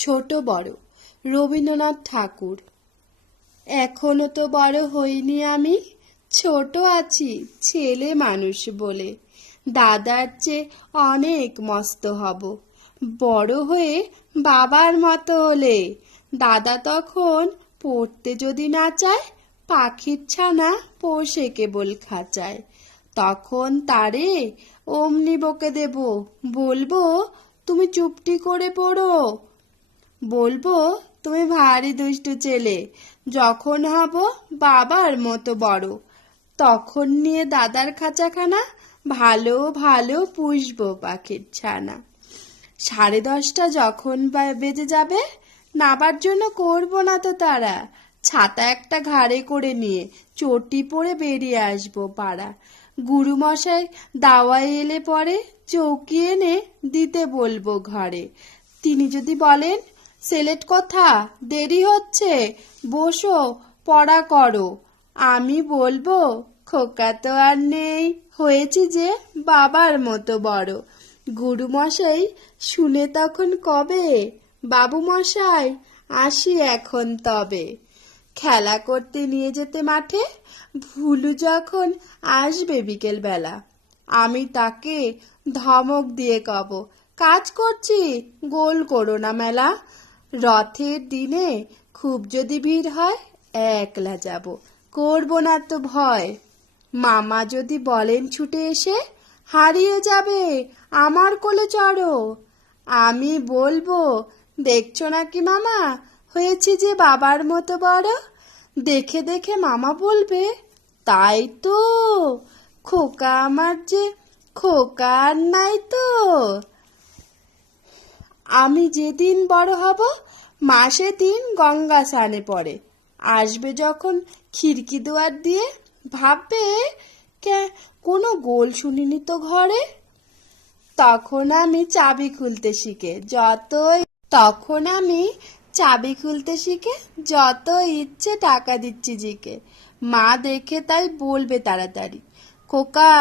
ছোট বড় রবীন্দ্রনাথ ঠাকুর। এখনো তো বড় হইনি আমি, ছোট আছি ছেলে মানুষ বলে। দাদার চেয়ে অনেক মস্ত হব, বড় হয়ে বাবার মতো হলে। দাদা তখন পড়তে যদি না চায়, পাখির ছানা পোষে কেবল খাঁচায়। তখন তারে অমনি বকে দেব, বলবো তুমি চুপটি করে পড়ো। বলবো তুমি ভারী দুষ্টু ছেলে। যখন হব বাবার মতো বড়, তখন নিয়ে দাদার খাঁচাখানা ভালো ভালো পুষবো পাখির ছানা। 10:30 যখন বেজে যাবে, নাবার জন্য করবো না তো তারা। ছাতা একটা ঘাড়ে করে নিয়ে চটি পরে বেরিয়ে আসবো পাড়া। গুরুমশাই দাওয়ায় এলে পরে চৌকি এনে দিতে বলবো ঘরে। তিনি যদি বলেন, সেলেট কথা দেরি হচ্ছে, বসো পড়া করো, আমি বলবো খোকা তো আর নেই, হয়েছি যে বাবার মতো বড়। গুরুমশাই শুনে তখন কবে, বাবু মশাই আসি এখন তবে। খেলা করতে নিয়ে যেতে মাঠে, ভুলু যখন আসবে বিকেল বেলা, আমি তাকে ধমক দিয়ে কব, কাজ করছি গোল করো না মেলা। রথের দিনে খুব যদি ভিড় হয়, একলা যাব, করব না তো ভয়। মামা যদি বলেন ছুটে এসে, হারিয়ে যাবে আমার কোলে চড়ো, আমি বলবো দেখছো নাকি মামা, হয়েছি যে বাবার মতো বড়। দেখে দেখে মামা বলবে, তাই তো, খোকা আমার যে খোকা আর নাই তো। আমি যেদিন বড় হব, মাসে 3 গঙ্গা স্নানে পড়ে আসবে যখন খিড়কি দুয়ার দিয়ে, ভাববে কোনো গোল শুনিনি তো ঘরে। তখন আমি চাবি খুলতে শিখে যত ইচ্ছে টাকা দিচ্ছি জিকে। মা দেখে তাই বলবে তাড়াতাড়ি, খোকা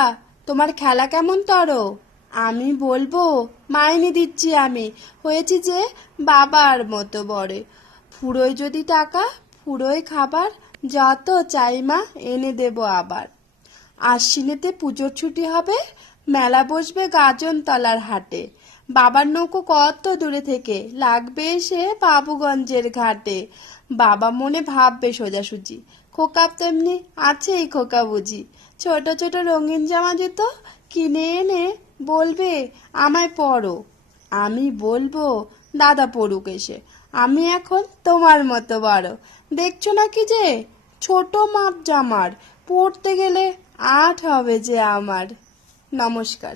তোমার খেলা কেমন তরো। আমি বলবো মাইনে দিচ্ছি আমি, হয়েছি যে বাবার মতো বড়। ফুরোয় যদি টাকা, ফুরোয় খাবার, যত চাই মা এনে দেব আবার। আশ্বিনেতে পুজোর ছুটি হবে, মেলা বসবে গাজনতলার হাটে। বাবার নৌকো কত দূরে থেকে লাগবে এসে বাবুগঞ্জের ঘাটে। বাবা মনে ভাববে সোজাসুজি, খোকা তেমনি আছেই খোকা বুঝি। ছোট ছোট রঙিন জামা জুতো কিনে এনে বলবে আমায় পরো। আমি বলবো দাদা পড়ুক এসে, আমি এখন তোমার মতো বড়। দেখছো নাকি যে ছোট মাপ জামার, পড়তে গেলে 8 হবে যে আমার। নমস্কার।